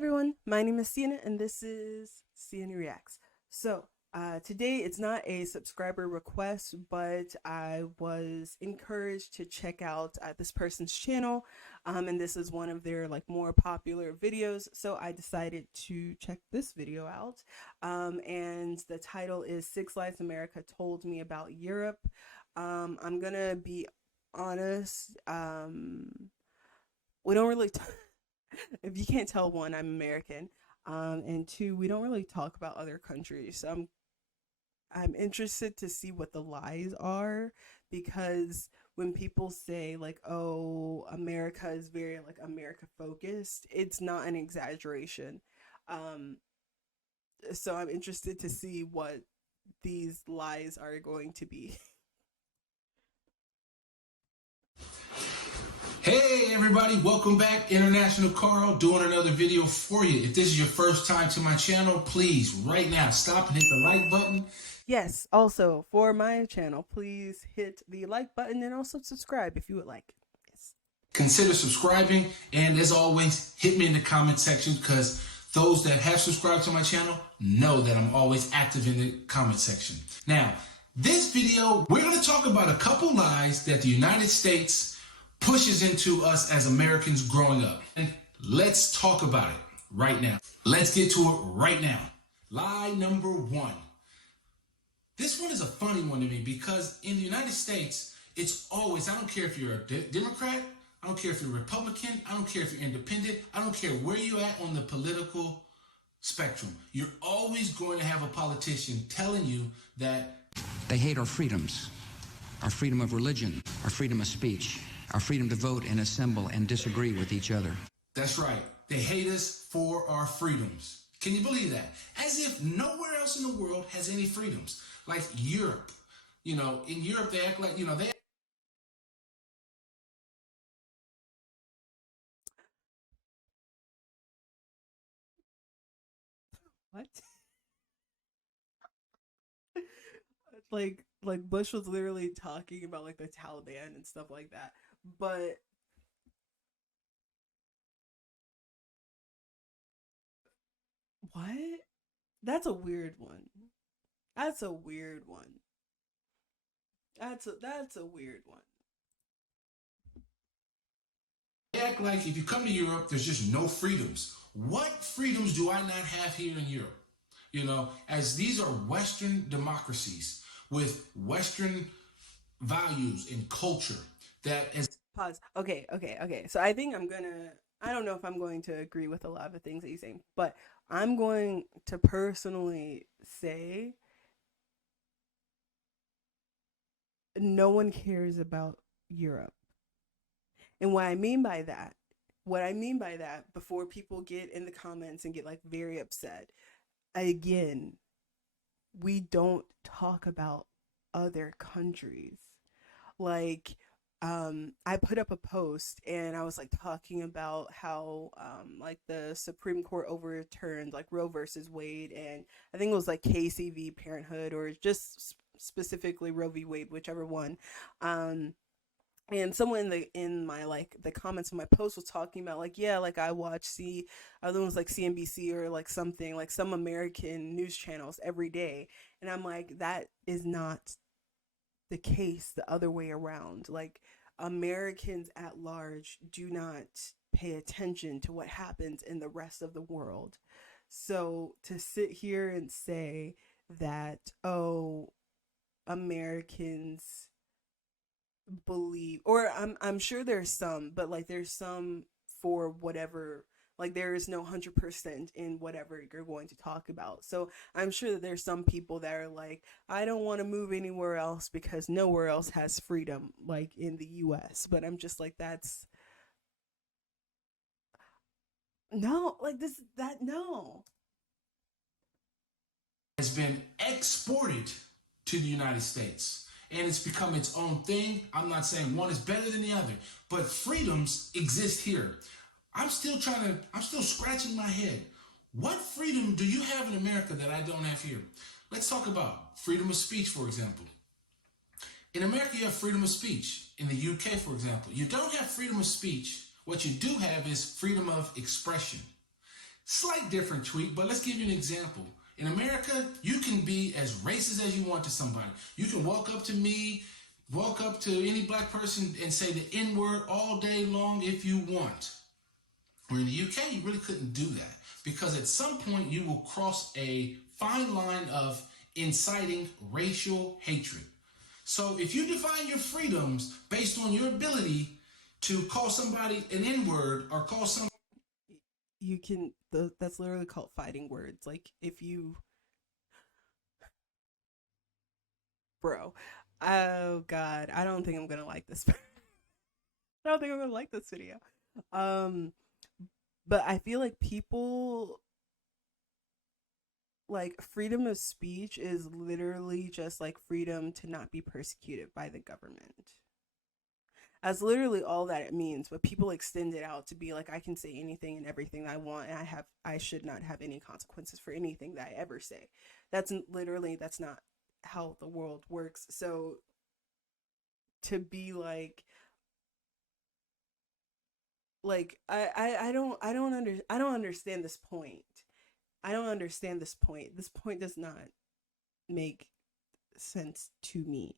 everyone, my name is Sienna and this is Sienna Reacts. Today it's not a subscriber request, but I was encouraged to check out this person's channel, and this is one of their more popular videos, so I decided to check this video out. And the title is Six Lies America Told Me About Europe. I'm gonna be honest, we don't really if you can't tell, one, I'm American, and two, we don't really talk about other countries. So I'm interested to see what the lies are, because when people say "Oh, America is very America focused," it's not an exaggeration. Um, so I'm interested to see what these lies are going to be. Hey everybody, welcome back. International Carl doing another video for you. If this is your first time to my channel, please right now stop and hit the like button. Yes, also for my channel, please hit the like button and also subscribe if you would like. Yes. Consider subscribing, and as always, hit me in the comment section, because those that have subscribed to my channel know that I'm always active in the comment section. Now, this video, we're going to talk about a couple lies that the United States pushes into us as Americans growing up. And let's talk about it right now. Let's get to it right now. Lie number one. This one is a funny one to me, because in the United States, it's always, I don't care if you're a Democrat, I don't care if you're a Republican, I don't care if you're independent, I don't care where you're at on the political spectrum. You're always going to have a politician telling you that they hate our freedoms, our freedom of religion, our freedom of speech, our freedom to vote and assemble and disagree with each other. That's right. They hate us for our freedoms. Can you believe that? As if nowhere else in the world has any freedoms. Like Europe. You know, in Europe they act like, they... What? like Bush was literally talking about the Taliban and stuff like that. But what? That's a weird one. That's a weird one. That's a weird one. They act like if you come to Europe, there's just no freedoms. What freedoms do I not have here in Europe? You know, as these are Western democracies with Western values and culture that is... Pause. Okay. So I think I don't know if I'm going to agree with a lot of the things that you're saying, but I'm going to personally say no one cares about Europe. And what I mean by that, before people get in the comments and get very upset, again, we don't talk about other countries. I put up a post and I was talking about how the Supreme Court overturned Roe versus Wade, and I think it was Casey v. Parenthood, or just specifically Roe v. Wade, whichever one. And someone in my the comments of my post was talking about yeah, I watch other ones CNBC or something, some American news channels every day, and I'm that is not the case the other way around. Americans at large do not pay attention to what happens in the rest of the world. So to sit here and say that, oh, Americans believe, or I'm sure there's some, but there's some for whatever, there is no 100% in whatever you're going to talk about. So I'm sure that there's some people that are I don't want to move anywhere else because nowhere else has freedom in the US. But I'm just that's no, no, has been exported to the United States, and it's become its own thing. I'm not saying one is better than the other, but freedoms exist here. I'm still scratching my head. What freedom do you have in America that I don't have here? Let's talk about freedom of speech, for example. In America, you have freedom of speech. In the UK, for example, you don't have freedom of speech. What you do have is freedom of expression. Slight different tweak, but let's give you an example. In America, you can be as racist as you want to somebody. You can walk up to me, walk up to any black person and say the N-word all day long if you want. Where in the UK, you really couldn't do that because at some point you will cross a fine line of inciting racial hatred. So if you define your freedoms based on your ability to call somebody an N-word or call somebody, You can, that's literally called fighting words. Like, if you, bro, oh God, I don't think I'm gonna like this. I don't think I'm gonna like this video. Um, but I feel like people, like, freedom of speech is literally just like freedom to not be persecuted by the government. That's literally all that it means, but people extend it out to be like, I can say anything and everything I want, and I should not have any consequences for anything that I ever say. That's not how the world works. So to be like I don't understand this point. I don't understand this point. This point does not make sense to me.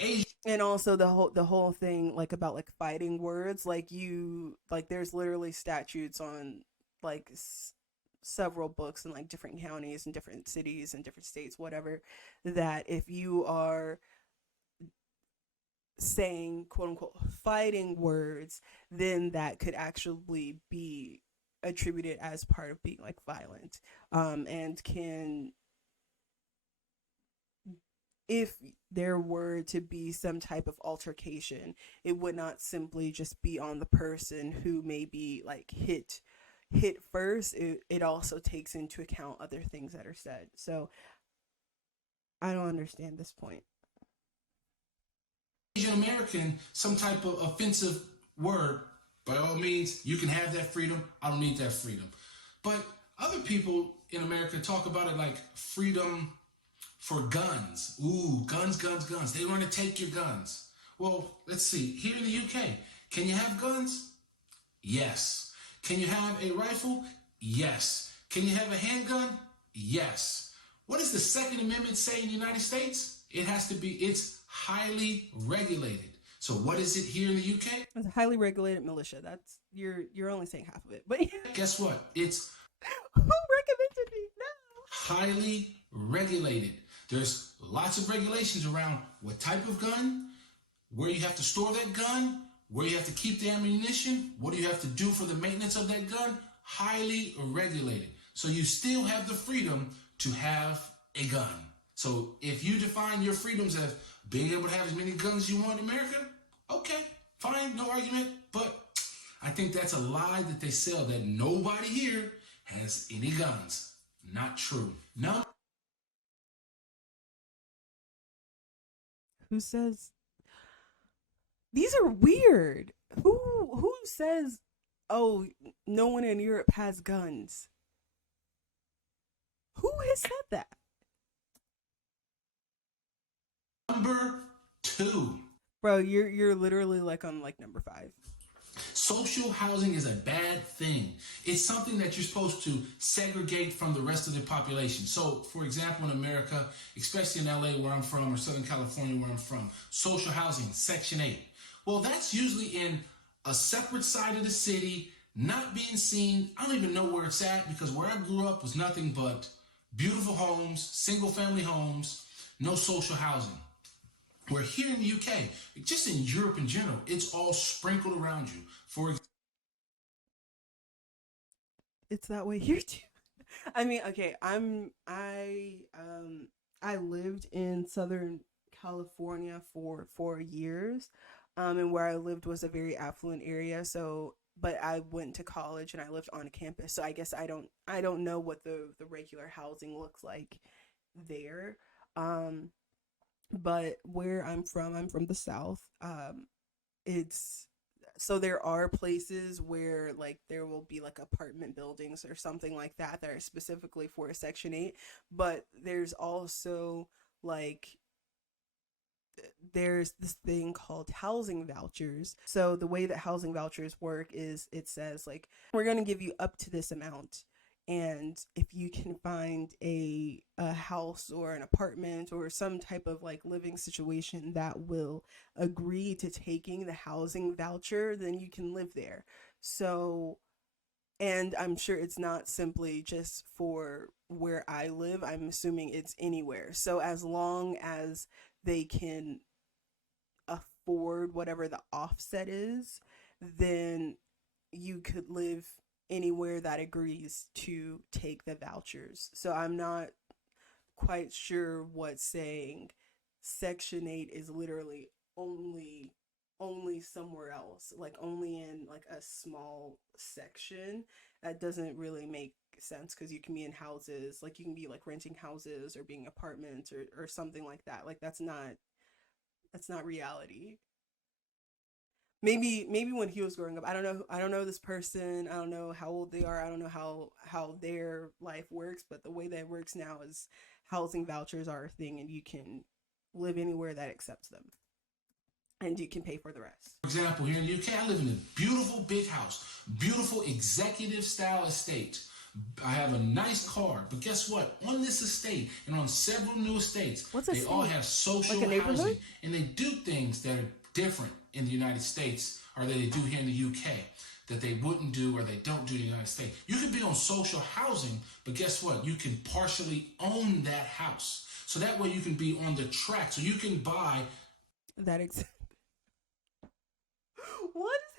Asian And also the whole thing like about like fighting words, like you like there's literally statutes on like several books in like different counties and different cities and different states, whatever, that if you are saying quote unquote fighting words, then that could actually be attributed as part of being like violent, and can, if there were to be some type of altercation, it would not simply just be on the person who may be like hit first. It also takes into account other things that are said. So I don't understand this point. Asian American, some type of offensive word, by all means, you can have that freedom. I don't need that freedom. But other people in America talk about it like freedom for guns. Ooh, guns, guns, guns. They want to take your guns. Well, let's see. Here in the UK, can you have guns? Yes. Can you have a rifle? Yes. Can you have a handgun? Yes. What does the Second Amendment say in the United States? It's highly regulated. So what is it here in the UK? It's a highly regulated militia. That's you're only saying half of it. But Guess what? It's who recommended me? No. highly regulated. There's lots of regulations around what type of gun, where you have to store that gun, where you have to keep the ammunition, what do you have to do for the maintenance of that gun. Highly regulated. So you still have the freedom to have a gun. So if you define your freedoms as being able to have as many guns as you want in America, okay, fine, no argument. But I think that's a lie that they sell, that nobody here has any guns. Not true. No. Who says these are weird? Who says, oh, no one in Europe has guns? Who has said that? Number 2. Bro, you're literally like on like number 5. Social housing is a bad thing. It's something that you're supposed to segregate from the rest of the population. So, for example, in America, especially in LA where I'm from, or Southern California where I'm from, social housing, Section 8. Well, that's usually in a separate side of the city, not being seen. I don't even know where it's at because where I grew up was nothing but beautiful homes, single family homes, no social housing. Where here in the UK, just in Europe in general, it's all sprinkled around you. It's that way here too. I mean, okay, I lived in Southern California for 4 years, and where I lived was a very affluent area. So, but I went to college and I lived on campus. So I guess I don't know what the regular housing looks like there. But where I'm from the South. It's so there are places where like there will be like apartment buildings or something like that that are specifically for Section 8, but there's also like there's this thing called housing vouchers. So the way that housing vouchers work is it says like, we're going to give you up to this amount. And if you can find a house or an apartment or some type of like living situation that will agree to taking the housing voucher, then you can live there. So, and I'm sure it's not simply just for where I live. I'm assuming it's anywhere. So as long as they can afford whatever the offset is, then you could live anywhere that agrees to take the vouchers. So I'm not quite sure what saying Section 8 is literally only somewhere else, like only in like a small section. That doesn't really make sense, because you can be in houses, like you can be like renting houses or being apartments or something like that. Like that's not reality. Maybe when he was growing up, I don't know this person, I don't know how old they are, I don't know how their life works, but the way that it works now is housing vouchers are a thing, and you can live anywhere that accepts them, and you can pay for the rest. For example, here in the UK, I live in a beautiful big house, beautiful executive style estate. I have a nice car, but guess what? On this estate and on several new estates, What's a they all state? have social Like a neighborhood? housing, and they do things that are different in the United States, or that they do here in the UK, that they wouldn't do or they don't do in the United States. You can be on social housing, but guess what? You can partially own that house. So that way you can be on the track. So you can buy That what is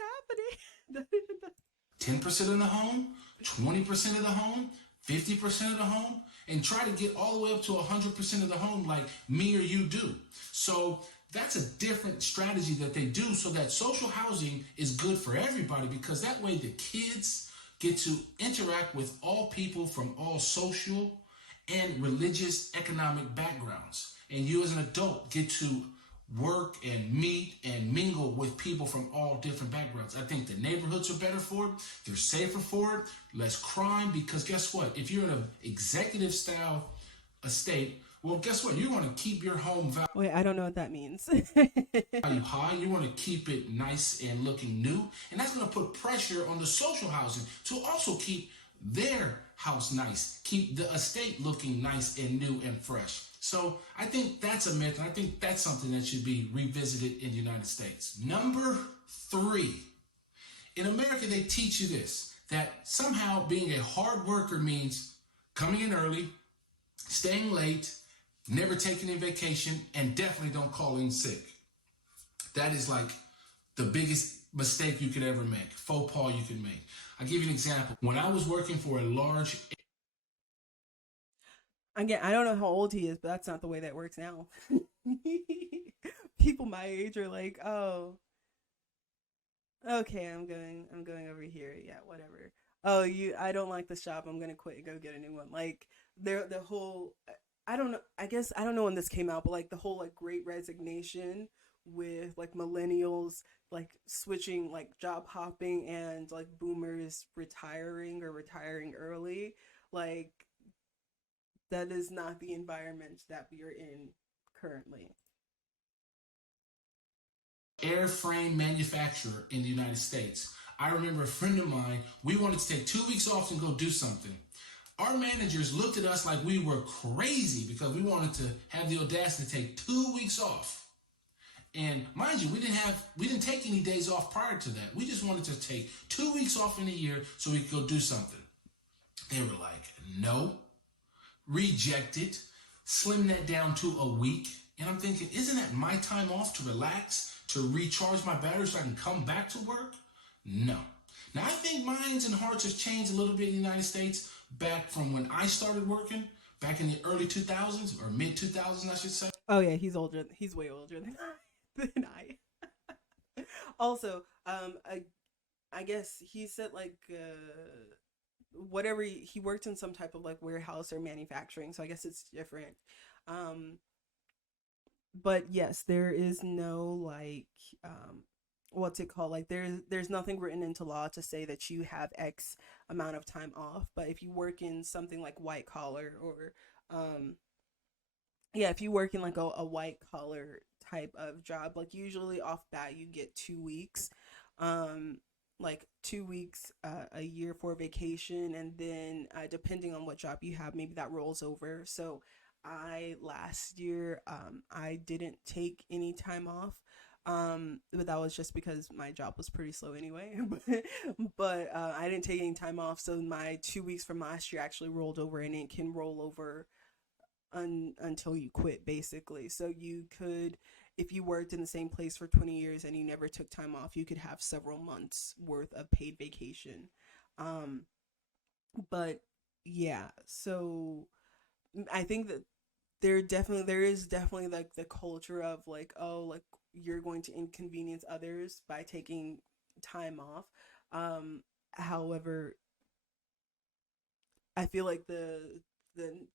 happening? 10% of the home, 20% of the home, 50% of the home, and try to get all the way up to 100% of the home like me or you do. So that's a different strategy that they do, so that social housing is good for everybody, because that way the kids get to interact with all people from all social and religious economic backgrounds. And you as an adult get to work and meet and mingle with people from all different backgrounds. I think the neighborhoods are better for it. They're safer for it. Less crime, because guess what? If you're in an executive style estate, well, guess what? You want to keep your home Wait, I don't know what that means. value high. You want to keep it nice and looking new. And that's going to put pressure on the social housing to also keep their house nice, keep the estate looking nice and new and fresh. So I think that's a myth, and I think that's something that should be revisited in the United States. Number 3, in America, they teach you this, that somehow being a hard worker means coming in early, staying late, never taking a vacation, and definitely don't call in sick. That is like the biggest mistake you could ever make, faux pas you can make. I'll give you an example. When I was working for a large... Again, I don't know how old he is, but that's not the way that works now. People my age are like, oh, okay, I'm going over here. Yeah, whatever. Oh, I don't like this job. I'm gonna quit and go get a new one. Like the whole, I don't know. I guess I don't know when this came out, but like the whole like Great Resignation with like millennials like switching, like job hopping, and like boomers retiring or retiring early. Like that is not the environment that we are in currently. Airframe manufacturer in the United States. I remember a friend of mine, we wanted to take 2 weeks off and go do something. Our managers looked at us like we were crazy because we wanted to have the audacity to take 2 weeks off. And mind you, we didn't take any days off prior to that. We just wanted to take 2 weeks off in a year so we could go do something. They were like, no, rejected, slim that down to a week. And I'm thinking, isn't that my time off to relax, to recharge my battery so I can come back to work? No. Now, I think minds and hearts have changed a little bit in the United States back from when I started working, back in the early 2000s, or mid 2000s, I should say. Oh yeah, he's older. He's way older than I. Also, I guess he said like whatever he worked in some type of like warehouse or manufacturing, so I guess it's different. But yes, there is no like what's it called, like there's nothing written into law to say that you have X amount of time off. But if you work in something like white collar, or yeah, if you work in like a white collar type of job. Like usually off bat you get 2 weeks, like 2 weeks a year for vacation, and then depending on what job you have, maybe that rolls over. So I last year I didn't take any time off, but that was just because my job was pretty slow anyway. But I didn't take any time off, so my 2 weeks from last year actually rolled over, and it can roll over until you quit, basically. So you could, if you worked in the same place for 20 years and you never took time off, you could have several months worth of paid vacation. um but yeah, so I think that there is definitely like the culture of like, oh, like you're going to inconvenience others by taking time off. However, I feel like the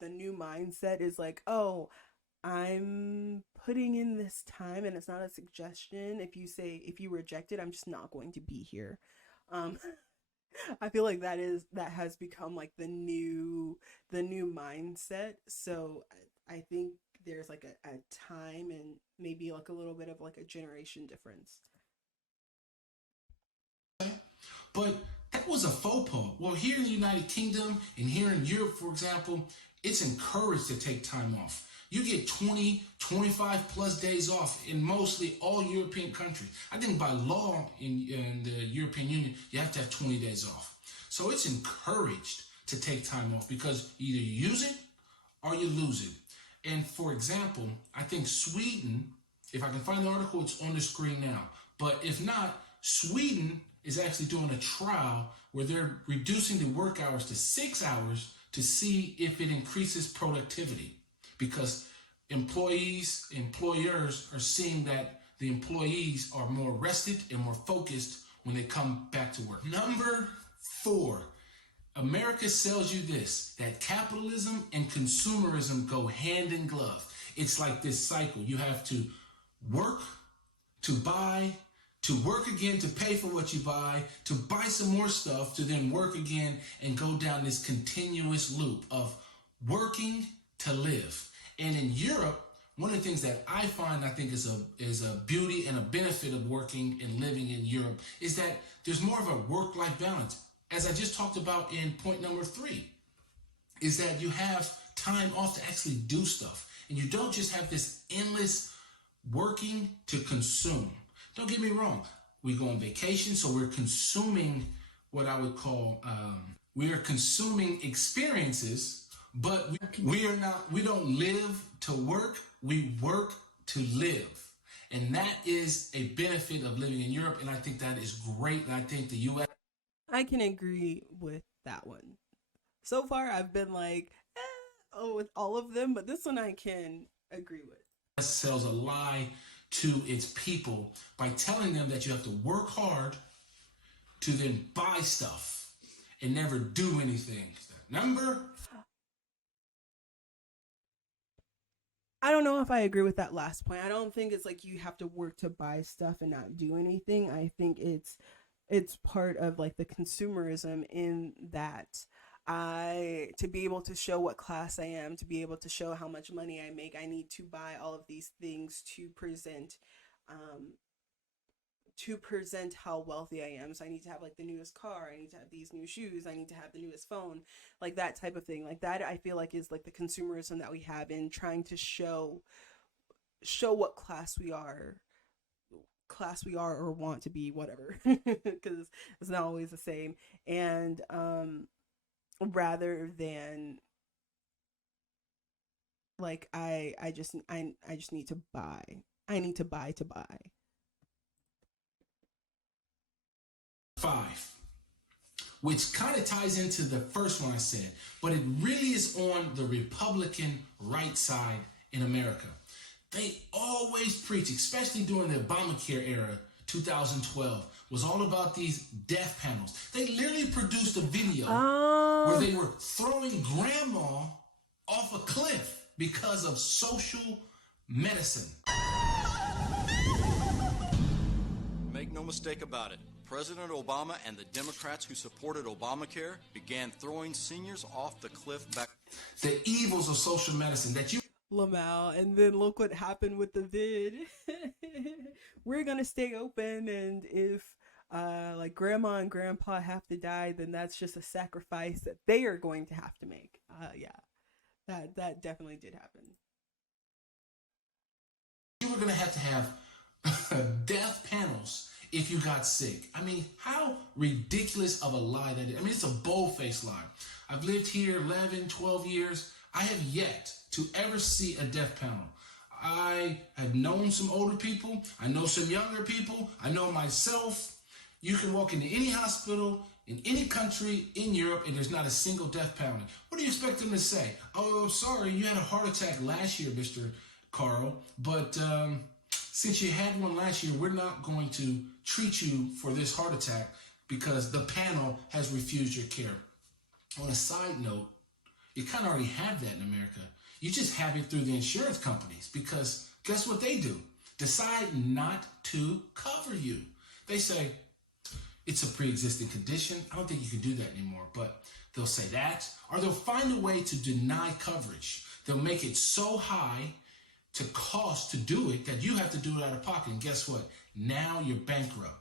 new mindset is like, oh, I'm putting in this time and it's not a suggestion. If you reject it, I'm just not going to be here. Um I feel like that has become like the new mindset. So I think there's like a time and maybe like a little bit of like a generation difference. But that was a faux pas. Well, here in the United Kingdom and here in Europe, for example, it's encouraged to take time off. You get 20, 25 plus days off in mostly all European countries. I think by law in the European Union, you have to have 20 days off. So it's encouraged to take time off because either you use it or you lose it. And for example, I think Sweden, if I can find the article, it's on the screen now. But if not, Sweden is actually doing a trial where they're reducing the work hours to 6 hours to see if it increases productivity, because employers are seeing that the employees are more rested and more focused when they come back to work. Number 4, America sells you this, that capitalism and consumerism go hand in glove. It's like this cycle. You have to work to buy, to work again, to pay for what you buy, to buy some more stuff, to then work again, and go down this continuous loop of working to live. And in Europe, one of the things that I find, I think is a beauty and a benefit of working and living in Europe is that there's more of a work-life balance. As I just talked about in point number 3, is that you have time off to actually do stuff. And you don't just have this endless working to consume. Don't get me wrong. We go on vacation, so we're consuming what I would call, we are consuming experiences, but we don't live to work, we work to live. And that is a benefit of living in Europe, and I think that is great, and I think the U.S. I can agree with that one. So far, I've been like, with all of them, but this one I can agree with. sells a lie to its people by telling them that you have to work hard to then buy stuff and never do anything. I don't know if I agree with that last point. I don't think it's like you have to work to buy stuff and not do anything. I think it's part of like the consumerism in that to be able to show what class I am, to be able to show how much money I make, I need to buy all of these things to present how wealthy I am. So I need to have like the newest car, I need to have these new shoes, I need to have the newest phone, like that type of thing. Like that I feel like is like the consumerism that we have in trying to show what class we are or want to be, whatever, because it's not always the same. And rather than like I just need to buy. I need to buy to buy. 5, which kind of ties into the first one I said, but it really is on the Republican right side in America. They always preach, especially during the Obamacare era, 2012, was all about these death panels. They literally produced a video where they were throwing grandma off a cliff because of social medicine. Make no mistake about it. President Obama and the Democrats who supported Obamacare began throwing seniors off the cliff back. The evils of social medicine that you... Lamau, and then look what happened with the vid. We're gonna stay open, and if like grandma and grandpa have to die, then that's just a sacrifice that they are going to have to make. Yeah, that definitely did happen. You were going to have death panels if you got sick. I mean, how ridiculous of a lie that is. I mean, it's a bold-faced lie. I've lived here 11, 12 years. I have yet to ever see a death panel. I have known some older people. I know some younger people. I know myself. You can walk into any hospital in any country in Europe and there's not a single death penalty. What do you expect them to say? Oh, sorry, you had a heart attack last year, Mr. Carl, but since you had one last year, we're not going to treat you for this heart attack because the panel has refused your care. On a side note, you kind of already have that in America. You just have it through the insurance companies because guess what they do? Decide not to cover you. They say, it's a pre-existing condition. I don't think you can do that anymore, but they'll say that, or they'll find a way to deny coverage. They'll make it so high to cost to do it that you have to do it out of pocket. And guess what? Now you're bankrupt.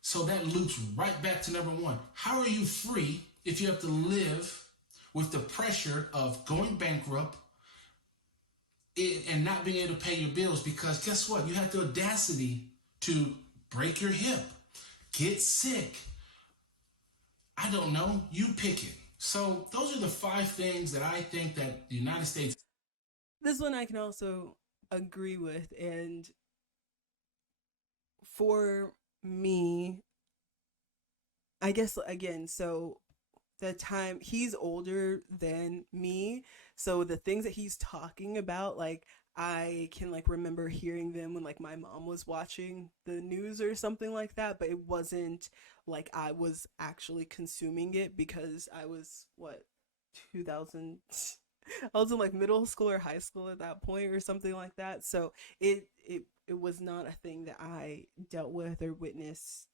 So that loops right back to number one. How are you free if you have to live with the pressure of going bankrupt and not being able to pay your bills? Because guess what? You have the audacity to break your hip, get sick. I don't know. You pick it. So those are the 5 things that I think that the United States. This one I can also agree with, and for me, I guess again, so the time he's older than me, so the things that he's talking about, like I can like remember hearing them when like my mom was watching the news or something like that, but it wasn't like I was actually consuming it because I was 2000 I was in like middle school or high school at that point or something like that. So it was not a thing that I dealt with or witnessed,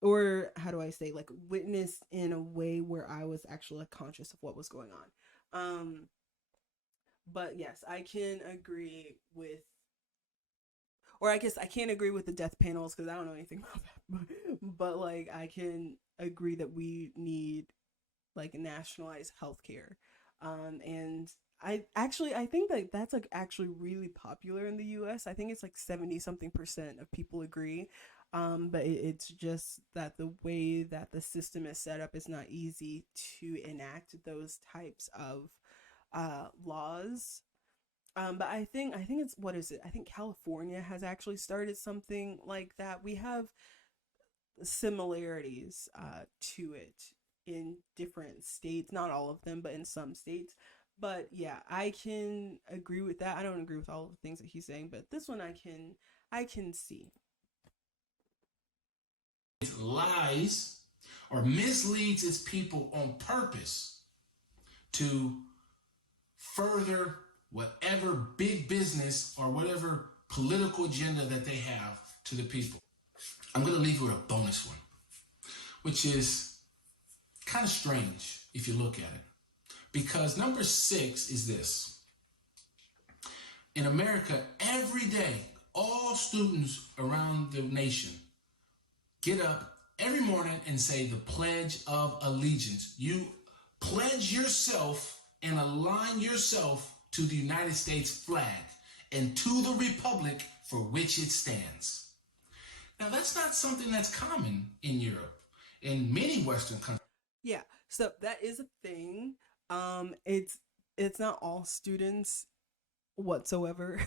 or how do I say, like witnessed in a way where I was actually conscious of what was going on. But yes, I can agree with, or I guess I can't agree with the death panels because I don't know anything about that. But like I can agree that we need like nationalized healthcare. And I think that that's like actually really popular in the US. I think it's like 70 something % of people agree. But it's just that the way that the system is set up is not easy to enact those types of laws. But I think it's, what is it? I think California has actually started something like that. We have similarities to it in different states, not all of them, but in some states. But yeah, I can agree with that. I don't agree with all of the things that he's saying, but this one I can see. It lies or misleads its people on purpose to further whatever big business or whatever political agenda that they have to the people. I'm going to leave you with a bonus one, which is kind of strange if you look at it. Because number 6 is this. In America, every day, all students around the nation get up every morning and say the Pledge of Allegiance. You pledge yourself and align yourself to the United States flag and to the republic for which it stands. Now, that's not something that's common in Europe, in many Western countries. Yeah, so that is a thing. It's not all students whatsoever.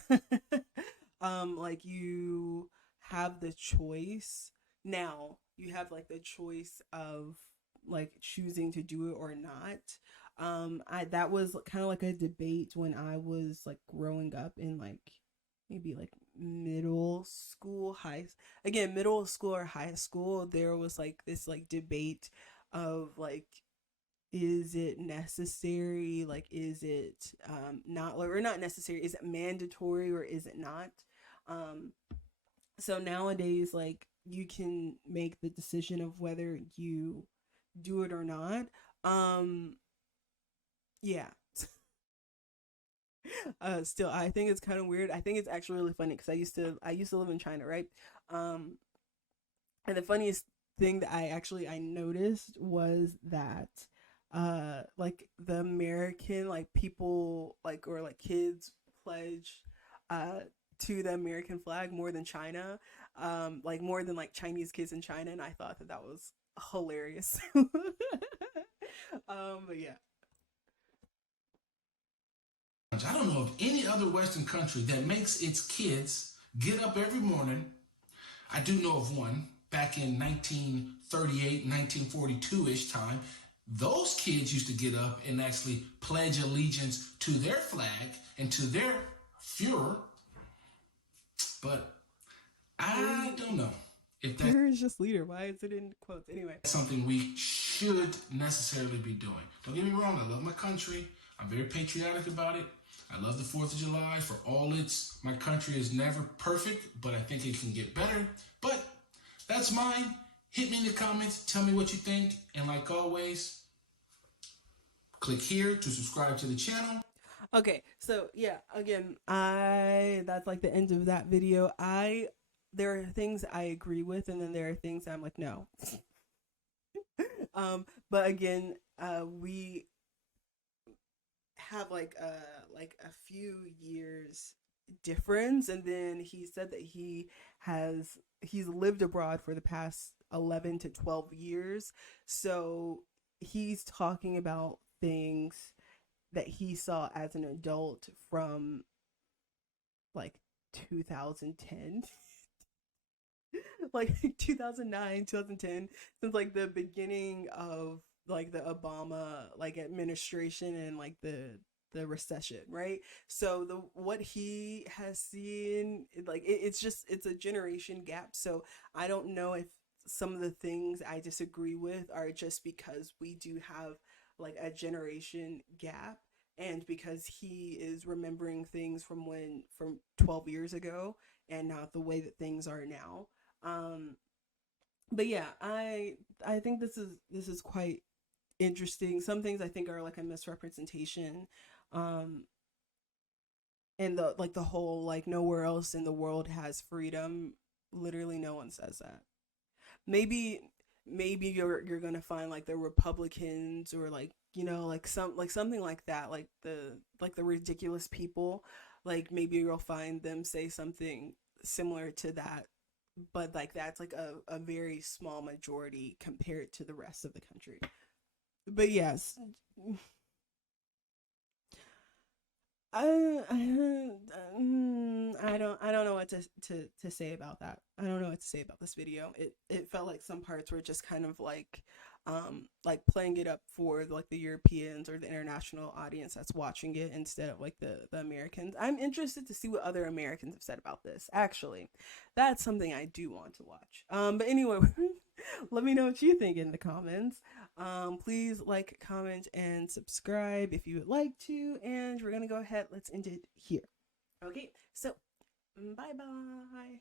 Like you have the choice. Now, you have like the choice of like choosing to do it or not. That was kind of like a debate when I was like growing up in like maybe like middle school or high school. There was like this like debate of like, is it necessary, like is it not, or not necessary, is it mandatory or is it not? So nowadays, like you can make the decision of whether you do it or not. Yeah. Still, I think it's kind of weird. I think it's actually really funny because I used to live in China, right? And the funniest thing that I noticed was that like the American like people like or like kids pledge uh to the American flag more than China, like more than like Chinese kids in China, and I thought that that was hilarious. But yeah. I don't know of any other Western country that makes its kids get up every morning. I do know of one back in 1938, 1942-ish time. Those kids used to get up and actually pledge allegiance to their flag and to their Führer. But I don't know if that's Here is just leader. Why is it in quotes? Anyway. something we should necessarily be doing. Don't get me wrong, I love my country. I'm very patriotic about it. I love the 4th of July for all its. My country is never perfect, but I think it can get better. But that's mine. Hit me in the comments. Tell me what you think. And like always, click here to subscribe to the channel. Okay, so yeah, again, that's like the end of that video. There are things I agree with, and then there are things I'm like, no. But again, we have like a few years difference, and then he said that he's lived abroad for the past 11 to 12 years, so he's talking about things that he saw as an adult from like 2010 like 2009 2010, since like the beginning of like the Obama like administration and like the recession, right? So the what he has seen, like it's a generation gap. So I don't know if some of the things I disagree with are just because we do have like a generation gap, and because he is remembering things from 12 years ago and not the way that things are now. But yeah, I think this is quite interesting. Some things I think are like a misrepresentation, and the whole like nowhere else in the world has freedom. Literally no one says that. Maybe you're gonna find like the Republicans, or like, like something like that, like the ridiculous people, like maybe you'll find them say something similar to that, but like that's like a very small majority compared to the rest of the country. But yes, I don't know what to say about that. I don't know what to say about this video. It felt like some parts were just kind of like playing it up for like the Europeans or the international audience that's watching it, instead of like the Americans. I'm interested to see what other Americans have said about this. Actually, that's something I do want to watch. But anyway, let me know what you think in the comments. Please like, comment, and subscribe if you would like to. And we're gonna go ahead. Let's end it here. Okay, so bye bye.